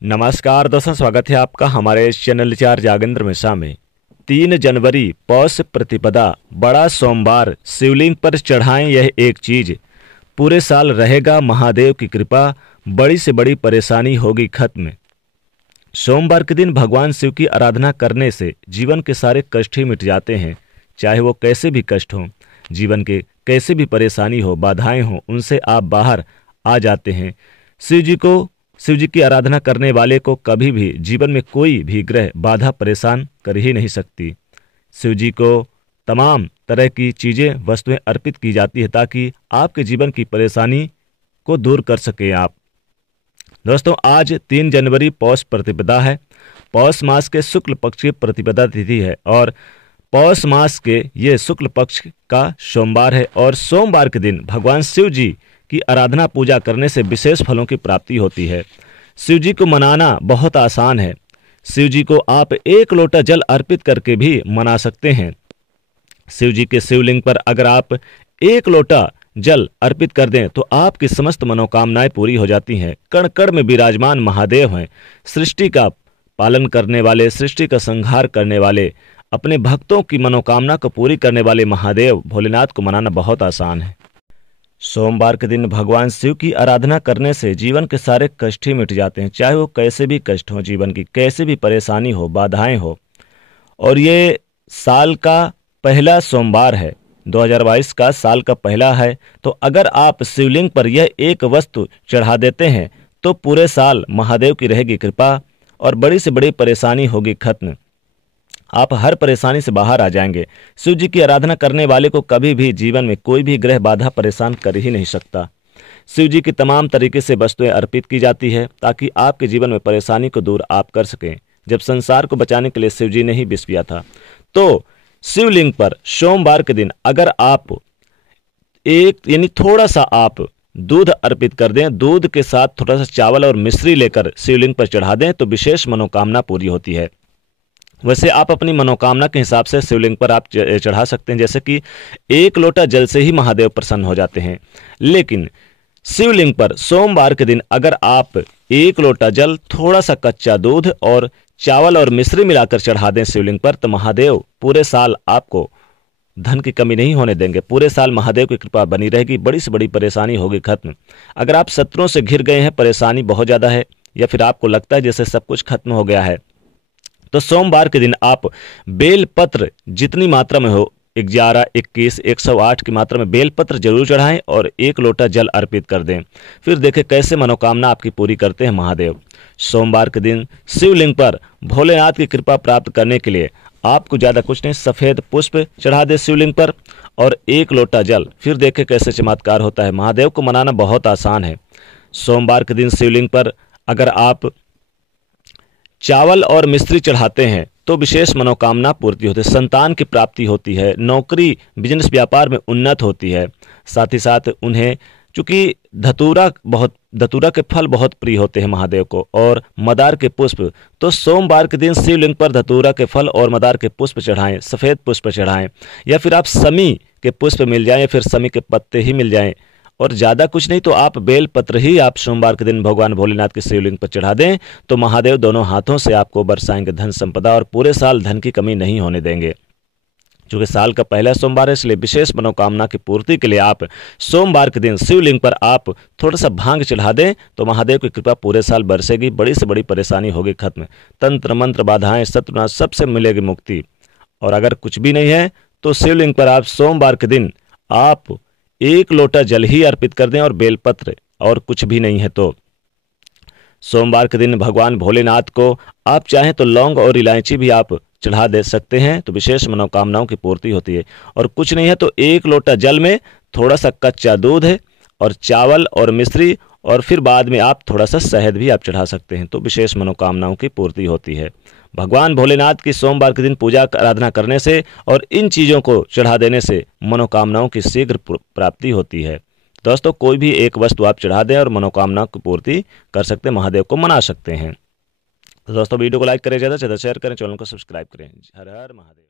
नमस्कार दोस्तों, स्वागत है आपका हमारे इस चैनल चार जागेंद्र मिश्रा में। 3 जनवरी पौष प्रतिपदा बड़ा सोमवार शिवलिंग पर चढ़ाएं यह एक चीज, पूरे साल रहेगा महादेव की कृपा, बड़ी से बड़ी परेशानी होगी खत्म। सोमवार के दिन भगवान शिव की आराधना करने से जीवन के सारे कष्ट ही मिट जाते हैं। चाहे वो कैसे भी कष्ट हो, जीवन के कैसे भी परेशानी हो, बाधाएं हो, उनसे आप बाहर आ जाते हैं। शिव जी की आराधना करने वाले को कभी भी जीवन में कोई भी ग्रह बाधा परेशान कर ही नहीं सकती। शिव जी को तमाम तरह की चीज़ें वस्तुएं अर्पित की जाती है ताकि आपके जीवन की परेशानी को दूर कर सकें आप। दोस्तों, आज 3 जनवरी पौष प्रतिपदा है। पौष मास के शुक्ल पक्ष की प्रतिपदा तिथि है और पौष मास के ये शुक्ल पक्ष का सोमवार है और सोमवार के दिन भगवान शिव जी की आराधना पूजा करने से विशेष फलों की प्राप्ति होती है। शिव जी को मनाना बहुत आसान है। शिव जी को आप 1 लोटा जल अर्पित करके भी मना सकते हैं। शिव जी के शिवलिंग पर अगर आप 1 लोटा जल अर्पित कर दें तो आपकी समस्त मनोकामनाएं पूरी हो जाती हैं। कण कण में विराजमान महादेव हैं, सृष्टि का पालन करने वाले, सृष्टि का संहार करने वाले, अपने भक्तों की मनोकामना को पूरी करने वाले महादेव भोलेनाथ को मनाना बहुत आसान है। सोमवार के दिन भगवान शिव की आराधना करने से जीवन के सारे कष्ट ही मिट जाते हैं, चाहे वो कैसे भी कष्ट हो, जीवन की कैसे भी परेशानी हो, बाधाएं हो। और ये साल का पहला सोमवार है, 2022 का साल का पहला है। तो अगर आप शिवलिंग पर यह एक वस्तु चढ़ा देते हैं तो पूरे साल महादेव की रहेगी कृपा और बड़ी से बड़ी परेशानी होगी खत्म। आप हर परेशानी से बाहर आ जाएंगे। शिव जी की आराधना करने वाले को कभी भी जीवन में कोई भी ग्रह बाधा परेशान कर ही नहीं सकता। शिव जी की तमाम तरीके से वस्तुएं अर्पित की जाती है ताकि आपके जीवन में परेशानी को दूर आप कर सकें। जब संसार को बचाने के लिए शिव जी ने ही विष पिया था। तो शिवलिंग पर सोमवार के दिन अगर आप थोड़ा सा आप दूध अर्पित कर दें, दूध के साथ थोड़ा सा चावल और मिश्री लेकर शिवलिंग पर चढ़ा दें तो विशेष मनोकामना पूरी होती है। वैसे आप अपनी मनोकामना के हिसाब से शिवलिंग पर आप चढ़ा सकते हैं, जैसे कि 1 लोटा जल से ही महादेव प्रसन्न हो जाते हैं। लेकिन शिवलिंग पर सोमवार के दिन अगर आप 1 लोटा जल, थोड़ा सा कच्चा दूध और चावल और मिश्री मिलाकर चढ़ा दें शिवलिंग पर तो महादेव पूरे साल आपको धन की कमी नहीं होने देंगे। पूरे साल महादेव की कृपा बनी रहेगी, बड़ी से बड़ी परेशानी होगी खत्म। अगर आप शत्रुओं से घिर गए हैं, परेशानी बहुत ज़्यादा है या फिर आपको लगता है जैसे सब कुछ खत्म हो गया है, तो सोमवार के दिन आप बेलपत्र जितनी मात्रा में हो, 11, 21, 108 की मात्रा में बेलपत्र जरूर चढ़ाएं और 1 लोटा जल अर्पित कर दें। फिर देखें कैसे मनोकामना आपकी पूरी करते हैं महादेव। सोमवार के दिन शिवलिंग पर भोलेनाथ की कृपा प्राप्त करने के लिए आपको ज़्यादा कुछ नहीं, सफ़ेद पुष्प चढ़ा दे शिवलिंग पर और 1 लोटा जल। फिर देखें कैसे चमत्कार होता है। महादेव को मनाना बहुत आसान है। सोमवार के दिन शिवलिंग पर अगर आप चावल और मिश्री चढ़ाते हैं तो विशेष मनोकामना पूर्ति होती है, संतान की प्राप्ति होती है, नौकरी बिजनेस व्यापार में उन्नत होती है। साथ ही साथ उन्हें चूंकि धतूरा के फल बहुत प्रिय होते हैं महादेव को और मदार के पुष्प, तो सोमवार के दिन शिवलिंग पर धतूरा के फल और मदार के पुष्प चढ़ाएं, सफ़ेद पुष्प चढ़ाएं या फिर आप समी के पुष्प मिल जाएं, फिर समी के पत्ते ही मिल जाएं और ज़्यादा कुछ नहीं तो आप बेल पत्र ही आप सोमवार के दिन भगवान भोलेनाथ के शिवलिंग पर चढ़ा दें तो महादेव दोनों हाथों से आपको बरसाएंगे धन संपदा और पूरे साल धन की कमी नहीं होने देंगे। चूँकि साल का पहला सोमवार है इसलिए विशेष मनोकामना की पूर्ति के लिए आप सोमवार के दिन शिवलिंग पर आप थोड़ा सा भांग चढ़ा दें तो महादेव की कृपा पूरे साल बरसेगी, बड़ी से बड़ी परेशानी होगी खत्म। तंत्र मंत्र बाधाएं शत्रुनाश सबसे मिलेगी मुक्ति। और अगर कुछ भी नहीं है तो शिवलिंग पर आप सोमवार के दिन आप 1 लोटा जल ही अर्पित कर दें और बेलपत्र, और कुछ भी नहीं है तो सोमवार के दिन भगवान भोलेनाथ को आप चाहें तो लौंग और इलायची भी आप चढ़ा दे सकते हैं तो विशेष मनोकामनाओं की पूर्ति होती है। और कुछ नहीं है तो 1 लोटा जल में थोड़ा सा कच्चा दूध है और चावल और मिश्री और फिर बाद में आप थोड़ा सा शहद भी आप चढ़ा सकते हैं तो विशेष मनोकामनाओं की पूर्ति होती है। भगवान भोलेनाथ की सोमवार के दिन पूजा आराधना करने से और इन चीज़ों को चढ़ा देने से मनोकामनाओं की शीघ्र प्राप्ति होती है। दोस्तों, कोई भी एक वस्तु आप चढ़ा दें और मनोकामना की पूर्ति कर सकते हैं, महादेव को मना सकते हैं। तो दोस्तों, वीडियो को लाइक करें, ज़्यादा से ज़्यादा शेयर करें, चैनल को सब्सक्राइब करें। हर हर महादेव।